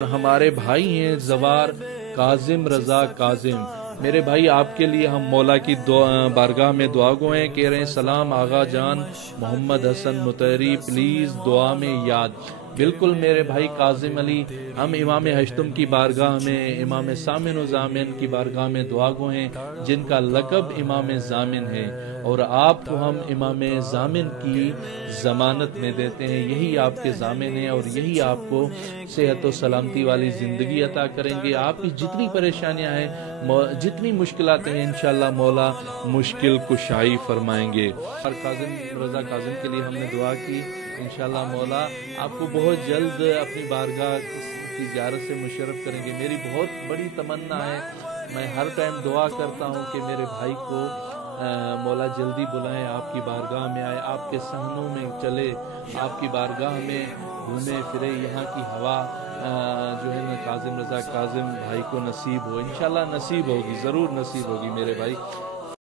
ہمارے بھائی ہیں زوار کاظم رضا کاظم، میرے بھائی آپ کے لیے ہم مولا کی بارگاہ میں دعا گو ہیں، کہہ رہے ہیں سلام آغا جان محمد حسن مطہری پلیز دعا میں یاد۔ بالکل میرے بھائی کاظم علی، ہم امام ہشتم کی بارگاہ میں، امام سامن و زامن کی بارگاہ میں دعا گو ہیں جن کا لقب امام زامن ہے، اور آپ کو ہم امام زامن کی ضمانت میں دیتے ہیں، یہی آپ کے ضامن ہیں اور یہی آپ کو صحت و سلامتی والی زندگی عطا کریں گے۔ آپ کی جتنی پریشانیاں ہیں، جتنی مشکلات ہیں، انشاءاللہ مولا مشکل کشائی فرمائیں گے۔ اور کاظم رضا کاظم کے لیے ہم نے دعا کی، انشاءاللہ مولا آپ کو بہت جلد اپنی بارگاہ کی زیارت سے مشرف کریں گے۔ میری بہت بڑی تمنا ہے، میں ہر ٹائم دعا کرتا ہوں کہ میرے بھائی کو مولا جلدی بلائیں، آپ کی بارگاہ میں آئے، آپ کے صحنوں میں چلے، آپ کی بارگاہ میں گھومے پھرے، یہاں کی ہوا جو ہے نا کاظم رضا کاظم بھائی کو نصیب ہو، انشاءاللہ نصیب ہوگی، ضرور نصیب ہوگی میرے بھائی۔